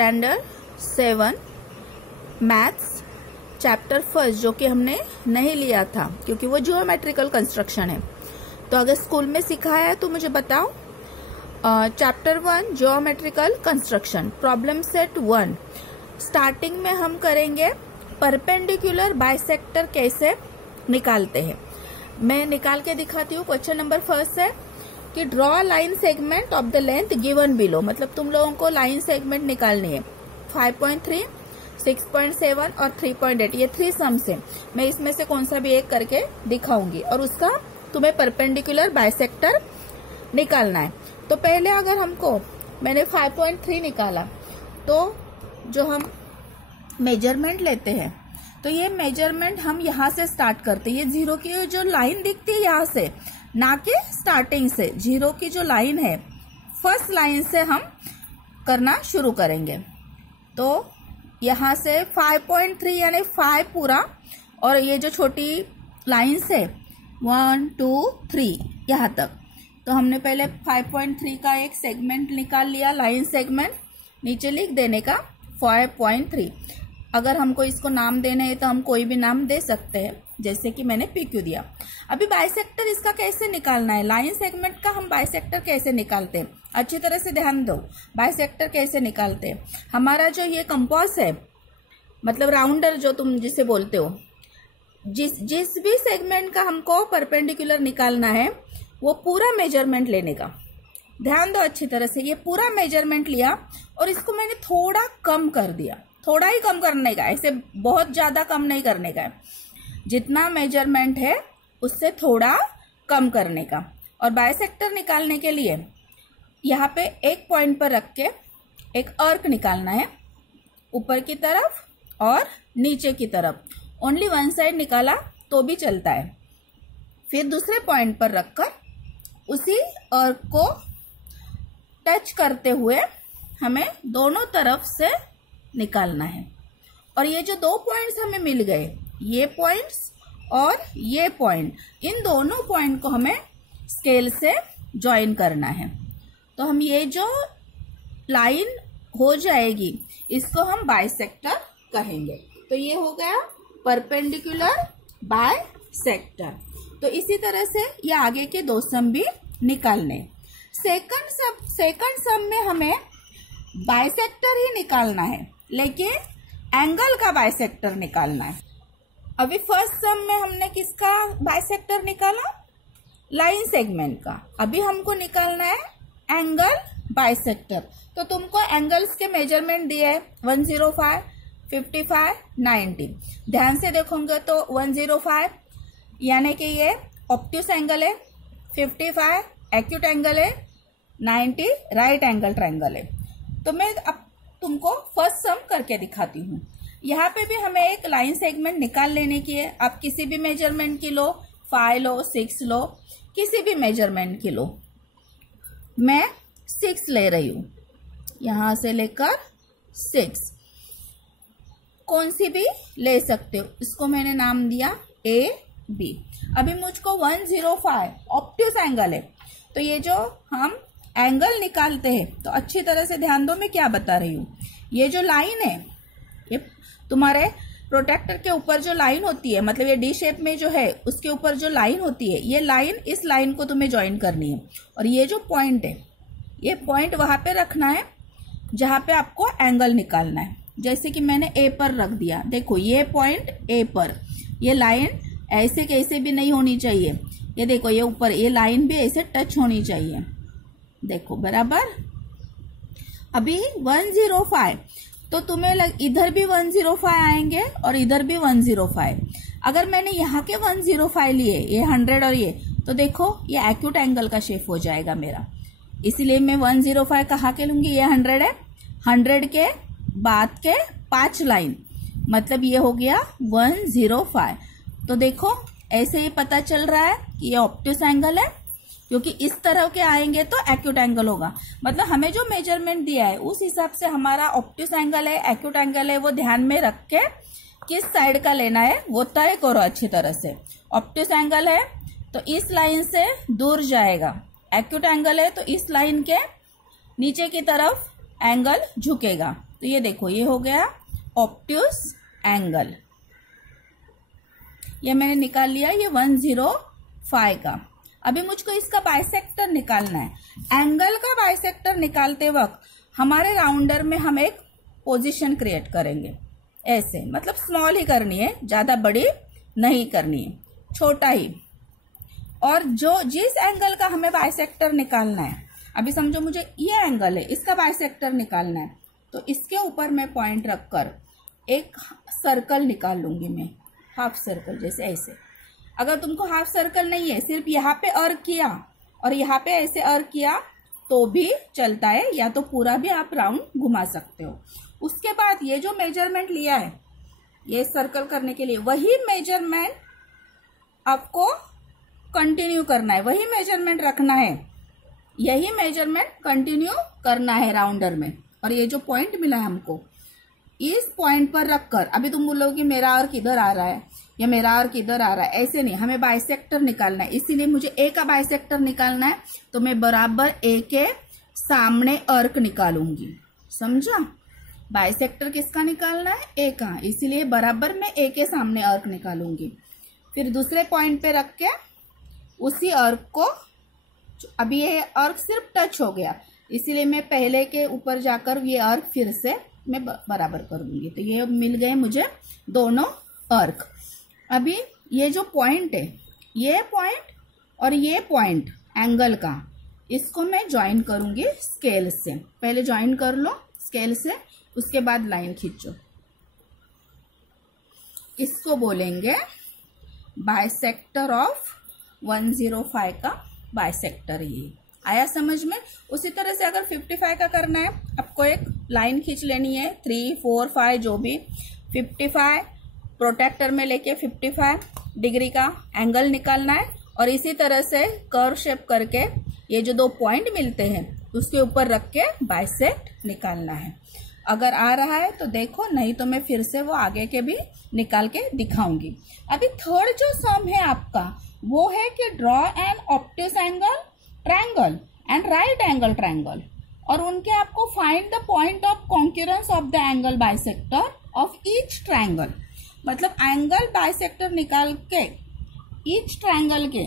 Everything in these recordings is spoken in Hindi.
स्टैंडर्ड 7 मैथ्स चैप्टर फर्स्ट, जो कि हमने नहीं लिया था क्योंकि वो ज्योमेट्रिकल कंस्ट्रक्शन है। तो अगर स्कूल में सिखाया है तो मुझे बताओ। Chapter 1 geometrical construction, problem set 1। Starting में हम करेंगे परपेंडिकुलर बाइसेक्टर कैसे निकालते हैं। मैं निकाल के दिखाती हूँ। क्वेश्चन नंबर फर्स्ट है कि draw line segment of the length given below, मतलब तुम लोगों को लाइन सेगमेंट निकालनी है। 5.3, 6.7 और 3.8, ये 3 सम्स है। मैं इसमें से कौन सा भी एक करके दिखाऊंगी और उसका तुम्हें परपेंडिकुलर बाइसेक्टर निकालना है। तो पहले अगर मैंने 5.3 निकाला, तो जो हम मेजरमेंट लेते हैं, तो ये मेजरमेंट हम यहाँ से स्टार्ट करते हैं। ये जीरो की जो लाइन दिखती है यहाँ से, ना कि स्टार्टिंग से। जीरो की जो लाइन है, फर्स्ट लाइन से हम करना शुरू करेंगे। तो यहाँ से 5.3 यानी 5 पूरा, और ये जो छोटी लाइन्स है 1 2 3 यहाँ तक। तो हमने पहले 5.3 का एक सेगमेंट निकाल लिया, लाइन सेगमेंट। नीचे लिख देने का 5.3। अगर हमको इसको नाम देने हैं तो हम कोई भी नाम दे सकते हैं, जैसे कि मैंने PQ दिया। अभी बाइसेक्टर इसका कैसे निकालना है, लाइन सेगमेंट का हम बाइसेक्टर कैसे निकालते हैं, अच्छी तरह से ध्यान दो। बाइसेक्टर कैसे निकालते हैं, हमारा जो ये कंपास है, मतलब राउंडर जो तुम जिसे बोलते हो, जिस भी सेगमेंट का हमको परपेंडिकुलर निकालना है, वो पूरा मेजरमेंट लेने का। ध्यान दो अच्छी तरह से। ये पूरा मेजरमेंट लिया और इसको मैंने थोड़ा कम कर दिया। थोड़ा ही कम करने का, ऐसे बहुत ज्यादा कम नहीं करने का है। जितना मेजरमेंट है उससे थोड़ा कम करने का। और बाइसेक्टर निकालने के लिए यहाँ पे एक पॉइंट पर रख के एक आर्क निकालना है, ऊपर की तरफ और नीचे की तरफ। ओनली वन साइड निकाला तो भी चलता है। फिर दूसरे पॉइंट पर रखकर उसी आर्क को टच करते हुए हमें दोनों तरफ से निकालना है। और ये जो 2 पॉइंट्स हमें मिल गए, ये पॉइंट्स और ये पॉइंट, इन दोनों पॉइंट को हमें स्केल से ज्वाइन करना है। तो हम ये जो लाइन हो जाएगी, इसको हम बाइसेक्टर कहेंगे। तो ये हो गया परपेंडिकुलर बाइसेक्टर। तो इसी तरह से ये आगे के 2 सम भी निकालने। सेकंड सम में हमें बाइसेक्टर ही निकालना है, लेकिन एंगल का बाइसेक्टर निकालना है। अभी फर्स्ट सम में हमने किसका बाइसेक्टर निकाला, लाइन सेगमेंट का। अभी हमको निकालना है एंगल बाइसेक्टर। तो तुमको एंगल्स के मेजरमेंट दिए है 105, 55, 90। ध्यान से देखोगे तो 105 यानी कि ये ऑब्ट्यूस एंगल है, 55 एक्यूट एंगल है, 90 राइट एंगल ट्रायंगल है। तो मैं अब तुमको फर्स्ट सम करके दिखाती हूँ। यहाँ पे भी हमें एक लाइन सेगमेंट निकाल लेने की है। आप किसी भी मेजरमेंट की लो, 5 लो, 6 लो, किसी भी मेजरमेंट की लो। मैं 6 ले रही हूँ, यहाँ से लेकर 6, कौन सी भी ले सकते हो। इसको मैंने नाम दिया AB। अभी मुझको 105 ऑब्ट्यूस एंगल है। तो ये जो हम एंगल निकालते हैं, तो अच्छी तरह से ध्यान दो मैं क्या बता रही हूँ। ये जो लाइन है, ये तुम्हारे प्रोटेक्टर के ऊपर जो लाइन होती है, मतलब ये डी शेप में जो है उसके ऊपर जो लाइन होती है, ये लाइन, इस लाइन को तुम्हें ज्वाइन करनी है। और ये जो पॉइंट है, ये पॉइंट वहां पे रखना है जहां पे आपको एंगल निकालना है। जैसे कि मैंने A पर रख दिया। देखो ये पॉइंट A पर, ये लाइन ऐसे कैसे भी नहीं होनी चाहिए। ये देखो ये ऊपर, ये लाइन भी ऐसे टच होनी चाहिए। देखो बराबर। अभी 105, तो तुम्हें इधर भी 105 आएंगे और इधर भी 105। अगर मैंने यहाँ के 105 लिए, ये 100 और ये, तो देखो ये एक्यूट एंगल का शेप हो जाएगा मेरा। इसीलिए मैं 105 कहाँ के लूंगी, ये 100 है, 100 के बाद के 5 लाइन, मतलब ये हो गया 105। तो देखो ऐसे ही पता चल रहा है कि ये ऑब्ट्यूस एंगल है, क्योंकि इस तरह के आएंगे तो एक्यूट एंगल होगा। मतलब हमें जो मेजरमेंट दिया है उस हिसाब से हमारा ऑब्ट्यूस एंगल है, एक्यूट एंगल है, वो ध्यान में रख के किस साइड का लेना है वो तय करो अच्छी तरह से। ऑब्ट्यूस एंगल है तो इस लाइन से दूर जाएगा, एक्यूट एंगल है तो इस लाइन के नीचे की तरफ एंगल झुकेगा। तो ये देखो, ये हो गया ऑब्ट्यूस एंगल, ये मैंने निकाल लिया, ये 105 का। अभी मुझको इसका बाइसेक्टर निकालना है। एंगल का बाइसेक्टर निकालते वक्त हमारे राउंडर में हम एक पोजीशन क्रिएट करेंगे, ऐसे, मतलब स्मॉल ही करनी है, ज्यादा बड़ी नहीं करनी है, छोटा ही। और जिस एंगल का हमें बाइसेक्टर निकालना है, अभी समझो मुझे ये एंगल है, इसका बाइसेक्टर निकालना है, तो इसके ऊपर मैं पॉइंट रखकर एक सर्कल निकाल लूंगी मैं, हाफ सर्कल, जैसे ऐसे। अगर तुमको हाफ सर्कल नहीं है, सिर्फ यहाँ पे अर्क किया और यहाँ पे ऐसे अर्क किया तो भी चलता है, या तो पूरा भी आप राउंड घुमा सकते हो। उसके बाद ये जो मेजरमेंट लिया है ये सर्कल करने के लिए, वही मेजरमेंट आपको कंटिन्यू करना है, वही मेजरमेंट रखना है, यही मेजरमेंट कंटिन्यू करना है राउंडर में। और ये जो पॉइंट मिला है हमको, इस पॉइंट पर रखकर, अभी तुम बोलोगे कि मेरा अर्क इधर आ रहा है या मेरा अर्क इधर आ रहा है, ऐसे नहीं, हमें बाइसेक्टर निकालना है। इसीलिए मुझे ए का बाइसेक्टर निकालना है, तो मैं बराबर ए के सामने अर्क निकालूंगी, समझा? बाइसेक्टर किसका निकालना है? ए का, इसीलिए बराबर मैं ए के सामने अर्क निकालूंगी। फिर दूसरे पॉइंट पे रख के उसी अर्क को, अभी ये अर्क सिर्फ टच हो गया, इसीलिए मैं पहले के ऊपर जाकर ये अर्क फिर से मैं बराबर कर दूंगी। तो ये मिल गए मुझे दोनों अर्क। अभी ये जो पॉइंट है, ये पॉइंट और ये पॉइंट एंगल का, इसको मैं ज्वाइन करूंगी स्केल से। पहले ज्वाइन कर लो स्केल से, उसके बाद लाइन खींचो। इसको बोलेंगे बाइसेक्टर ऑफ 105 का बाइसेक्टर। ये आया समझ में? उसी तरह से अगर 55 का करना है, आपको एक लाइन खींच लेनी है, 3, 4, 5 जो भी, 55 प्रोटेक्टर में लेके 55 डिग्री का एंगल निकालना है। और इसी तरह से कर्व शेप करके ये जो दो पॉइंट मिलते हैं उसके ऊपर रख के बाइसेक्ट निकालना है। अगर आ रहा है तो देखो, नहीं तो मैं फिर से वो आगे के भी निकाल के दिखाऊंगी। अभी थर्ड जो सम है आपका वो है कि draw an obtuse angle triangle and right angle triangle, और उनके आपको find the point of concurrence of the angle bisector of each triangle. मतलब एंगल बाइसेक्टर निकाल के ईच ट्रायंगल के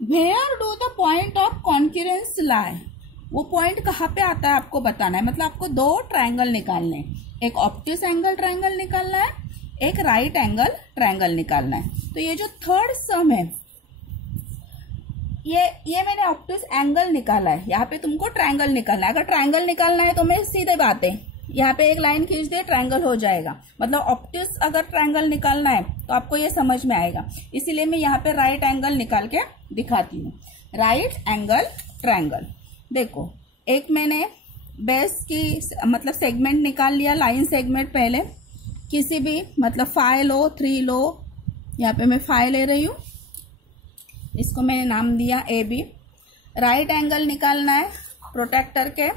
where do the point of concurrence lie, वो पॉइंट कहाँ पे आता है आपको बताना है। मतलब आपको दो ट्रायंगल निकालने हैं, एक ऑब्ट्यूस एंगल ट्रायंगल निकालना है, एक राइट एंगल ट्रायंगल निकालना है। तो ये जो थर्ड सम है, ये मैंने ऑब्ट्यूस एंगल निकाला है, यहाँ पे तुमको ट्रायंगल निकालना है। अगर ट्रायंगल निकालना है तो मैं सीधे बात है, यहाँ पे एक लाइन खींच दे, ट्रायंगल हो जाएगा। मतलब ऑब्ट्यूस अगर ट्रायंगल निकालना है तो आपको ये समझ में आएगा, इसीलिए मैं यहाँ पे राइट एंगल निकाल के दिखाती हूँ। राइट एंगल ट्रायंगल, देखो एक मैंने बेस की मतलब सेगमेंट निकाल लिया, लाइन सेगमेंट पहले किसी भी, मतलब 5 लो 3 लो, यहाँ पे मैं 5 ले रही हूँ, इसको मैंने नाम दिया AB। राइट एंगल निकालना है प्रोटेक्टर के,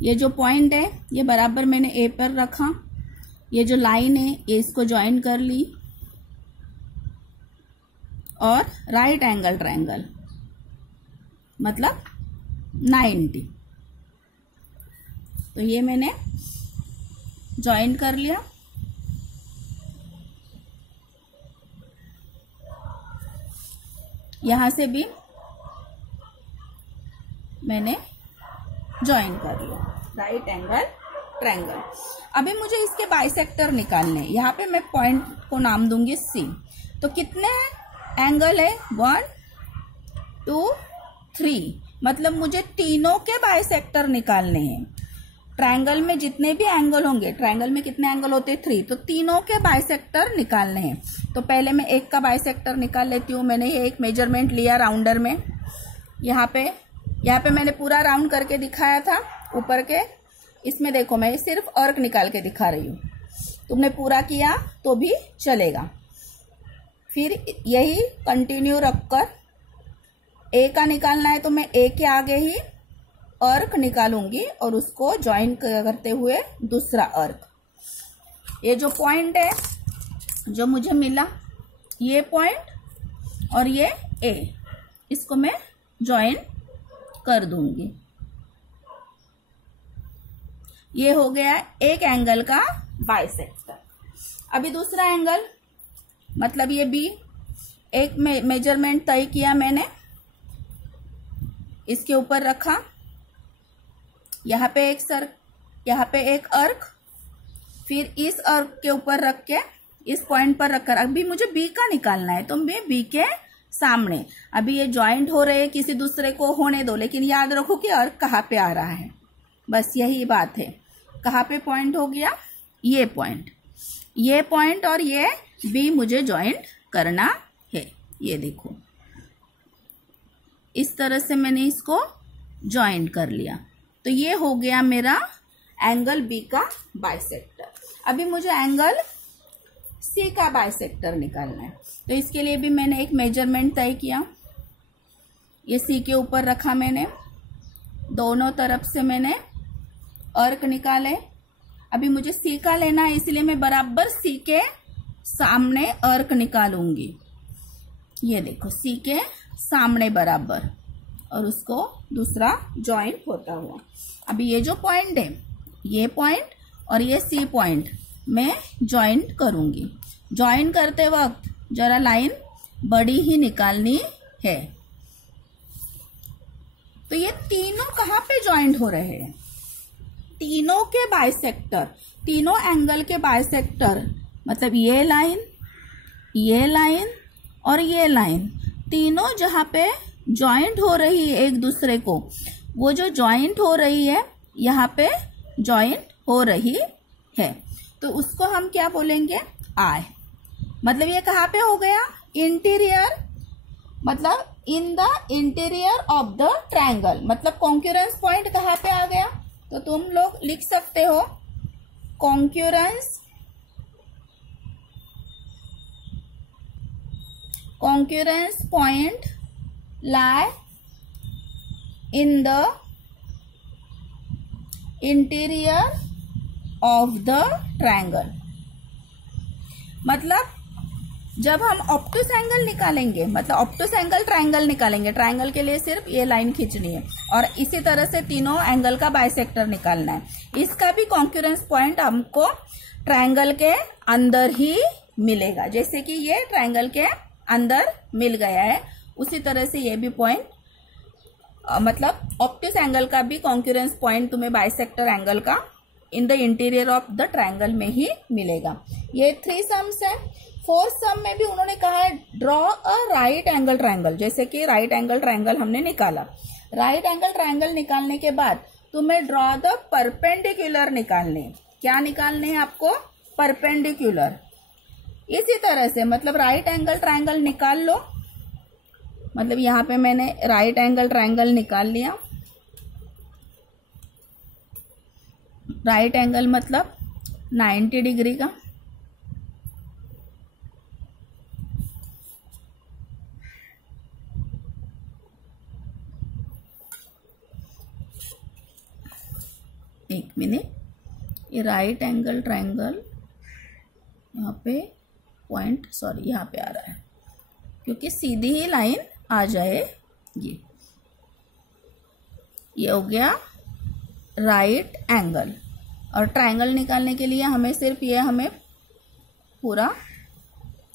ये जो पॉइंट है ये बराबर मैंने A पर रखा, ये जो लाइन है ये इसको ज्वाइन कर ली, और राइट एंगल ट्रायंगल मतलब 90, तो ये मैंने ज्वाइन कर लिया। यहां से भी मैंने ज्वाइन कर लिया राइट एंगल ट्रायंगल। अभी मुझे इसके बाइसेक्टर निकालने, यहाँ पे मैं पॉइंट को नाम दूंगी C। तो कितने एंगल है? 1 2 3, मतलब मुझे तीनों के बाइसेक्टर निकालने हैं। ट्रायंगल में जितने भी एंगल होंगे, ट्रायंगल में कितने एंगल होते हैं? 3, तो तीनों के बाइसेक्टर निकालने हैं। तो पहले मैं एक का बाइसेक्टर निकाल लेती हूँ। मैंने ये एक मेजरमेंट लिया राउंडर में, यहाँ पे मैंने पूरा राउंड करके दिखाया था ऊपर के, इसमें देखो मैं सिर्फ अर्क निकाल के दिखा रही हूँ, तुमने पूरा किया तो भी चलेगा। फिर यही कंटिन्यू रखकर ए का निकालना है, तो मैं ए के आगे ही अर्क निकालूंगी और उसको ज्वाइन करते हुए दूसरा अर्क। ये जो पॉइंट है जो मुझे मिला, ये पॉइंट और ये ए, इसको मैं ज्वाइन कर दूंगी। ये हो गया एक एंगल का बाइसेक्टर। अभी दूसरा एंगल, मतलब ये बी, एक मेजरमेंट तय किया मैंने, इसके ऊपर रखा, यहाँ पे एक अर्क, फिर इस अर्क के ऊपर रख के इस पॉइंट पर रखकर अभी मुझे बी का निकालना है, तो मैं बी के सामने, अभी ये ज्वाइंट हो रहे हैं, किसी दूसरे को होने दो, लेकिन याद रखो कि अर्क कहाँ पे आ रहा है, बस यही बात है। कहाँ पे पॉइंट हो गया, ये पॉइंट और ये बी मुझे ज्वाइंट करना है। ये देखो इस तरह से मैंने इसको ज्वाइंट कर लिया, तो ये हो गया मेरा एंगल बी का बाइसेक्टर। अभी मुझे एंगल सी का बाइसेक्टर निकालना है, तो इसके लिए भी मैंने एक मेजरमेंट तय किया, ये सी के ऊपर रखा मैंने, दोनों तरफ से मैंने अर्क निकाले। अभी मुझे सी का लेना है, इसलिए मैं बराबर सी के सामने अर्क निकालूंगी। ये देखो सी के सामने बराबर, और उसको दूसरा ज्वाइंट होता हुआ। अभी ये जो पॉइंट है, ये पॉइंट और ये सी पॉइंट मैं ज्वाइंट करूंगी। ज्वाइंट करते वक्त जरा लाइन बड़ी ही निकालनी है। तो ये तीनों कहाँ पे ज्वाइंट हो रहे हैं, तीनों के बाइसेक्टर, तीनों एंगल के बाइसेक्टर, मतलब ये लाइन और ये लाइन, तीनों जहां पे ज्वाइंट हो रही है एक दूसरे को, वो जो ज्वाइंट हो रही है यहाँ पे ज्वाइंट हो रही है, तो उसको हम क्या बोलेंगे, आई। मतलब ये कहाँ पे हो गया, इंटीरियर, मतलब in the interior of the triangle, मतलब कॉन्क्यूरेंस पॉइंट कहाँ पे आ गया, तो तुम लोग लिख सकते हो कॉन्क्यूरेंस point lie in the interior of the triangle। मतलब जब हम ऑब्टूस एंगल निकालेंगे, मतलब ऑब्टूस एंगल ट्रायंगल निकालेंगे, ट्रायंगल के लिए सिर्फ ये लाइन खींचनी है, और इसी तरह से तीनों एंगल का बाइसेक्टर निकालना है। इसका भी कॉन्क्यूरेंस पॉइंट हमको ट्रायंगल के अंदर ही मिलेगा, जैसे कि ये ट्रायंगल के अंदर मिल गया है, उसी तरह से ये भी पॉइंट, मतलब ऑब्टूस एंगल का भी कॉन्क्यूरेंस पॉइंट तुम्हें बाइसेक्टर एंगल का in the interior of the triangle में ही मिलेगा। ये 3 सम्स है। 4th सम में भी उन्होंने कहा है draw a right angle triangle, जैसे कि राइट एंगल ट्रायंगल हमने निकाला। राइट एंगल ट्रायंगल निकालने के बाद तुम्हें ड्रॉ द परपेंडिकुलर निकालने, क्या निकालने हैं आपको, परपेंडिकुलर। इसी तरह से मतलब राइट एंगल ट्रायंगल निकाल लो, मतलब यहाँ पे मैंने राइट एंगल ट्रायंगल निकाल लिया। राइट एंगल मतलब 90 डिग्री का, एक मिनट, ये राइट एंगल ट्रायंगल यहाँ पे पॉइंट, सॉरी यहाँ पे आ रहा है क्योंकि सीधी ही लाइन आ जाए। ये हो गया राइट एंगल, और ट्रायंगल निकालने के लिए हमें सिर्फ ये हमें पूरा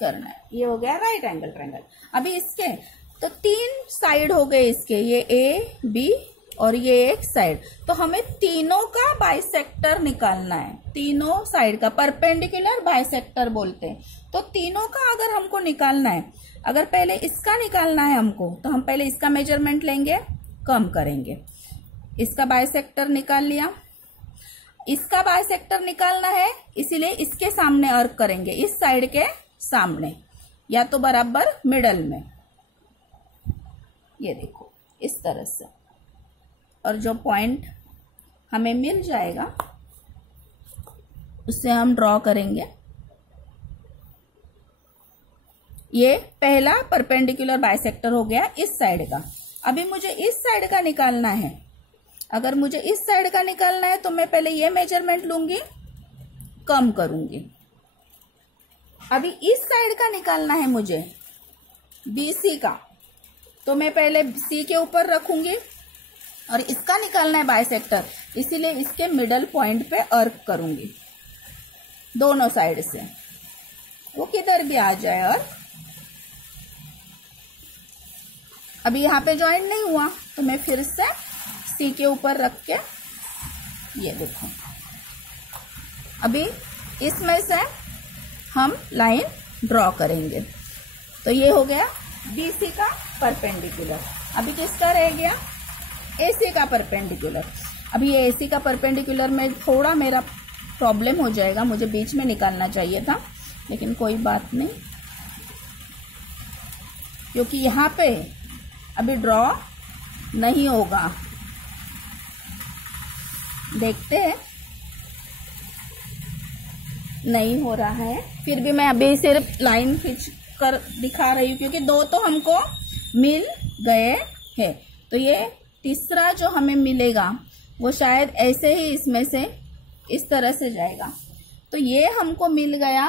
करना है। ये हो गया राइट एंगल ट्रायंगल। अभी इसके तो 3 साइड हो गए इसके, ये ए बी और ये एक साइड, तो हमें तीनों का बाइसेक्टर निकालना है, तीनों साइड का परपेंडिकुलर बाइसेक्टर बोलते हैं। तो तीनों का अगर हमको निकालना है, अगर पहले इसका निकालना है हमको, तो हम पहले इसका मेजरमेंट लेंगे, कम करेंगे, इसका बाइसेक्टर निकाल लिया। इसका बाइसेक्टर निकालना है, इसीलिए इसके सामने अर्क करेंगे, इस साइड के सामने या तो बराबर मिडल में, ये देखो इस तरह से। और जो पॉइंट हमें मिल जाएगा उससे हम ड्रॉ करेंगे। ये पहला परपेंडिकुलर बाइसेक्टर हो गया इस साइड का। अभी मुझे इस साइड का निकालना है। अगर मुझे इस साइड का निकालना है तो मैं पहले ये मेजरमेंट लूंगी, कम करूंगी। अभी इस साइड का निकालना है मुझे, BC का, तो मैं पहले C के ऊपर रखूंगी, और इसका निकालना है बाइसेक्टर, इसीलिए इसके मिडल पॉइंट पे अर्क करूंगी दोनों साइड से, वो किधर भी आ जाए अर्क। अभी यहाँ पे ज्वाइंट नहीं हुआ तो मैं फिर से सी के ऊपर रख के ये देखो, अभी इसमें से हम लाइन ड्रॉ करेंगे। तो ये हो गया बीसी का परपेंडिकुलर। अभी किसका रह गया, एसी का परपेंडिकुलर। अभी ये एसी का परपेंडिकुलर में थोड़ा मेरा प्रॉब्लम हो जाएगा, मुझे बीच में निकालना चाहिए था, लेकिन कोई बात नहीं, क्योंकि यहाँ पे अभी ड्रॉ नहीं होगा। देखते हैं, नहीं हो रहा है, फिर भी मैं अभी सिर्फ लाइन खींच कर दिखा रही हूँ, क्योंकि दो तो हमको मिल गए हैं। तो ये तीसरा जो हमें मिलेगा वो शायद ऐसे ही इसमें से इस तरह से जाएगा। तो ये हमको मिल गया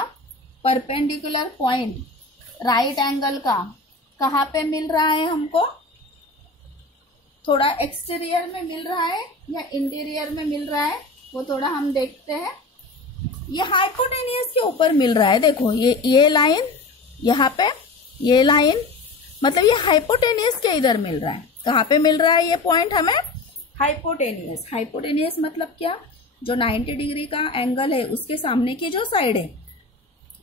परपेंडिकुलर पॉइंट राइट एंगल का। कहाँ पे मिल रहा है हमको, थोड़ा एक्सटीरियर में मिल रहा है या इंटीरियर में मिल रहा है, वो थोड़ा हम देखते हैं। ये हाइपोटेनियस के ऊपर मिल रहा है, देखो ये लाइन यहाँ पे, ये लाइन, मतलब ये हाइपोटेनियस के इधर मिल रहा है। कहाँ पे मिल रहा है ये पॉइंट हमें, हाइपोटेनियस। हाइपोटेनियस मतलब क्या, जो 90 डिग्री का एंगल है उसके सामने की जो साइड है,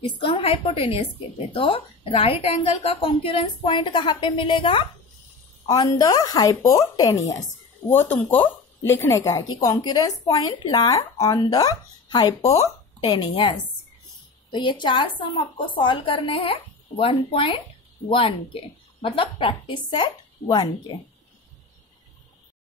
इसको हम हाइपोटेनियस कहते हैं। तो राइट एंगल का कॉन्क्यूरेंस पॉइंट कहाँ पे मिलेगा, ऑन द हाइपोटेनियस। वो तुमको लिखने का है कि concurrence point lie on the hypotenuse. तो ये 4 सम आपको सॉल्व करने हैं 1.1 के, मतलब प्रैक्टिस सेट 1 के।